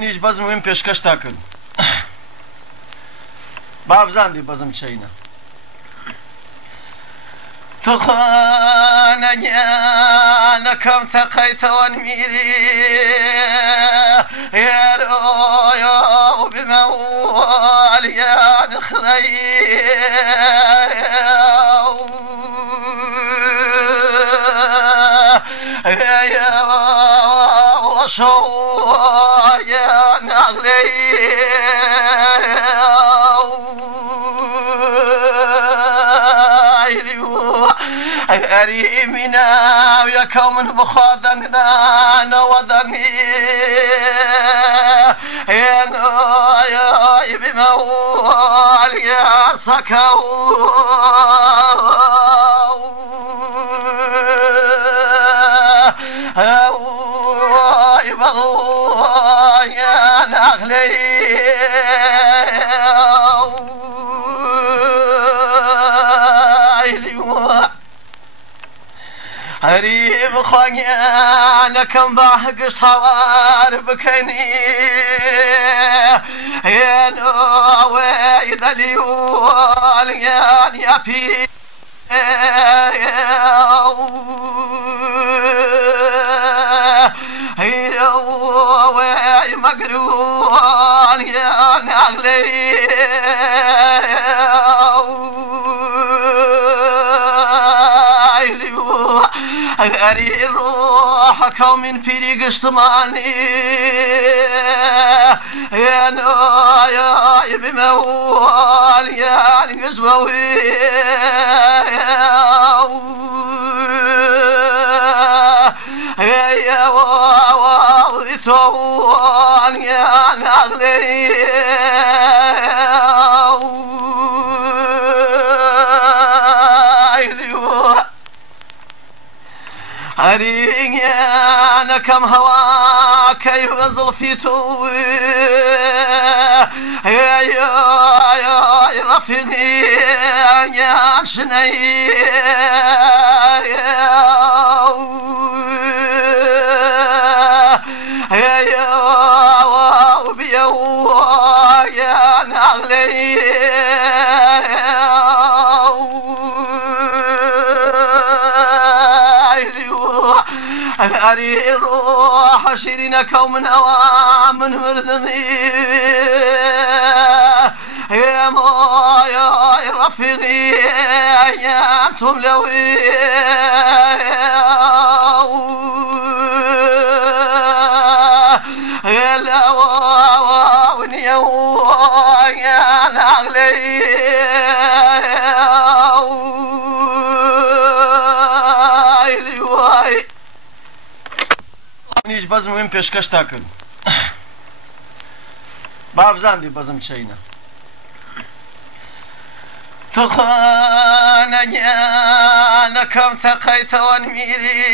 نیش بەزم وێم پێشکەشتا کرد بابزاندی بەزم چەینە تخانە گیانەکەم تەقەیتەوە میری هێرۆیە و بمە والیان خڕەی وشويا نغلي أريمنا ويكوم بخادنا ودني يا بموال يا سكو يا نغلي هريب خانيانا كم ضحك صوار بكني يا نوي ذليول يا في مقرون يا نغلي أري روحك من فريق اشتماني يا نايا بموال يا نقزبوي يا واويتوان يا نغلي أرينا كم هواك يغزل في توي يا رفيقي يا شني يا وبيو يا نغلي أري الروح شيرينك ومن أوامن مرذمي يا مويا رفيقي يا أنتم لوي يا لواوني يا نغلي نیش بەزم وێم پێشکەشتا کرد بابزاندی بەزم چەینە تخانە گیانەکەم تەقەیتەوە میری